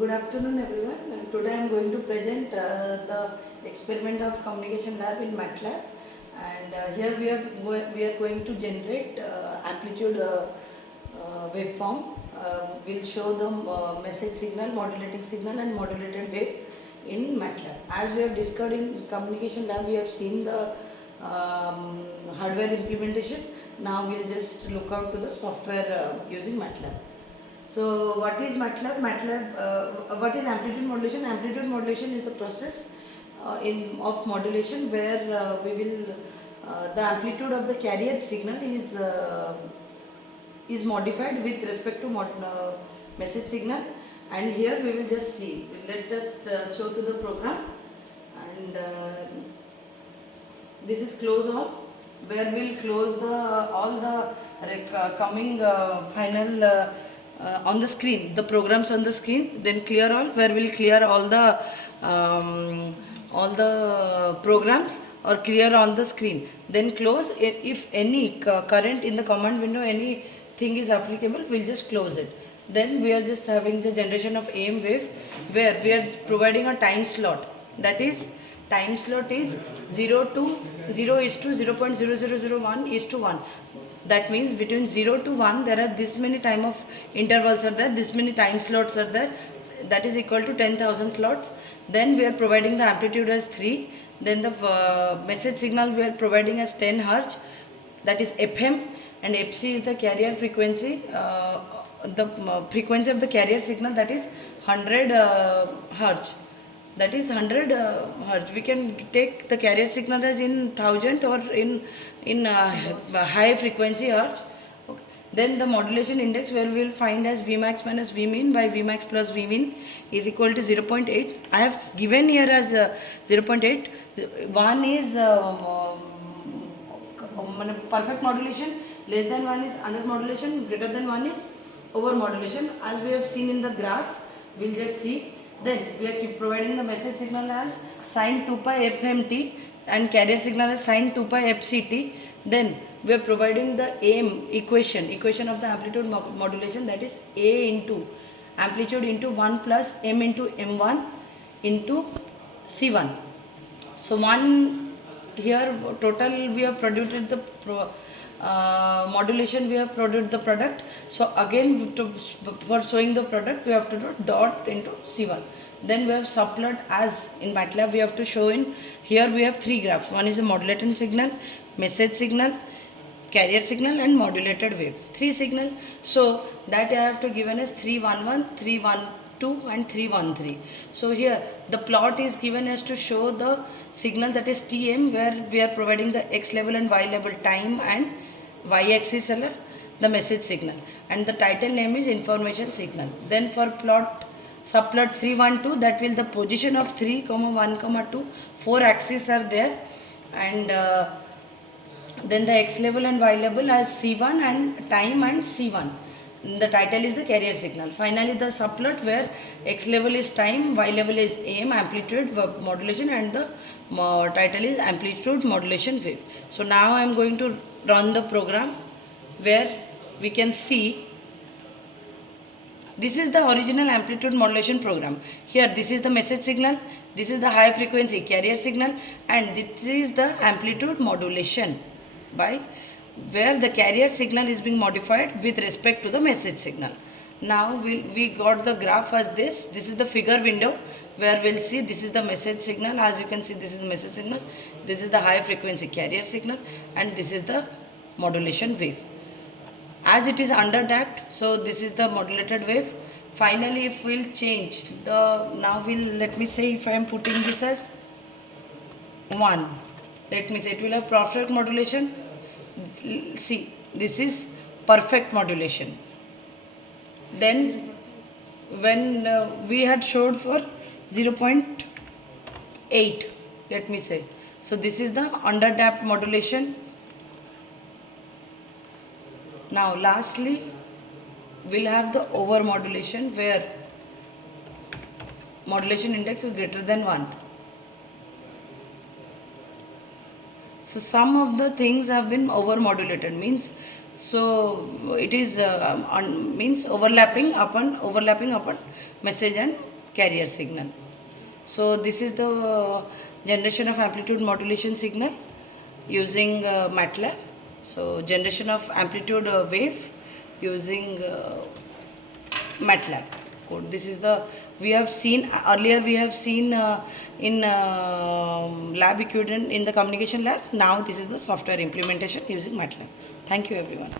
Good afternoon everyone. Today I am going to present the experiment of communication lab in Matlab, and here we are going to generate amplitude waveform. We'll show the message signal, modulating signal and modulated wave in Matlab. As we have discussed in communication lab, we have seen the hardware implementation. Now we'll just look out to the software using Matlab. So what is Matlab? What is amplitude modulation? Amplitude modulation is the process of modulation where we will the amplitude of the carrier signal is modified with respect to message signal, and here we will just see. Let us show to the program, and this is close all, where we will close all the coming final on the screen, the programs on the screen, then clear all, where we'll clear all the programs or clear on the screen, then close. If any current in the command window, anything is applicable, we'll just close it. Then we are just having the generation of AM wave, where we are providing a time slot. That is, time slot is 0 to 0 is to 0.0001 is to 1. That means between 0 to 1 there are this many time of intervals are there, this many time slots are there, that is equal to 10,000 slots. Then we are providing the amplitude as 3, then the message signal we are providing as 10 Hz, that is FM, and FC is the carrier frequency, the frequency of the carrier signal, that is 100 Hz. That is 100 Hz. We can take the carrier signal as in 1000 or in high frequency Hz. Okay. Then the modulation index, where we will find as Vmax minus Vmin by Vmax plus Vmin is equal to 0.8. I have given here as 0.8. One is perfect modulation, less than 1 is under modulation, greater than 1 is over modulation. As we have seen in the graph, we will just see. Then we are keep providing the message signal as sin 2 pi fmt and carrier signal as sin 2 pi fct. Then we are providing the AM equation of the amplitude modulation, that is A into amplitude into 1 plus M into M1 into C1. So one here total we have produced the modulation, we have produced the product. So again for showing the product we have to do dot into C1. Then we have subplot, as in Matlab we have to show in here we have 3 graphs. One is a modulating signal, message signal, carrier signal and modulated wave. 3 signal. So that I have to given as 311, 312 and 313. So here the plot is given as to show the signal, that is TM, where we are providing the X level and Y level time, and Y axis are the message signal, and the title name is information signal. Then for plot subplot 312, that will the position of 3, 1, 2, 4 axes are there, and then the X level and Y level as C1 and time and C1. The title is the carrier signal. Finally the subplot where X level is time, Y level is AM amplitude modulation, and the title is amplitude modulation wave. So now I am going to run the program, where we can see this is the original amplitude modulation program. Here this is the message signal, this is the high frequency carrier signal, and this is the amplitude modulation, by where the carrier signal is being modified with respect to the message signal. Now we got the graph as this. This is the figure window, where we'll see this is the message signal. As you can see, this is the message signal, this is the high frequency carrier signal, and this is the modulation wave. As it is underdamped, so this is the modulated wave. Finally, if we'll change the, now let me say if I am putting this as 1, let me say it will have perfect modulation. See, this is perfect modulation. Then when we had showed for 0.8, let me say, so this is the underdamped modulation. Now lastly we'll have the over modulation, where modulation index is greater than 1. So some of the things have been over modulated, means So it is means overlapping upon message and carrier signal. So this is the generation of amplitude modulation signal using Matlab. So generation of amplitude wave using Matlab code. This is the we have seen earlier. We have seen in lab equivalent in the communication lab. Now this is the software implementation using Matlab. Thank you everyone.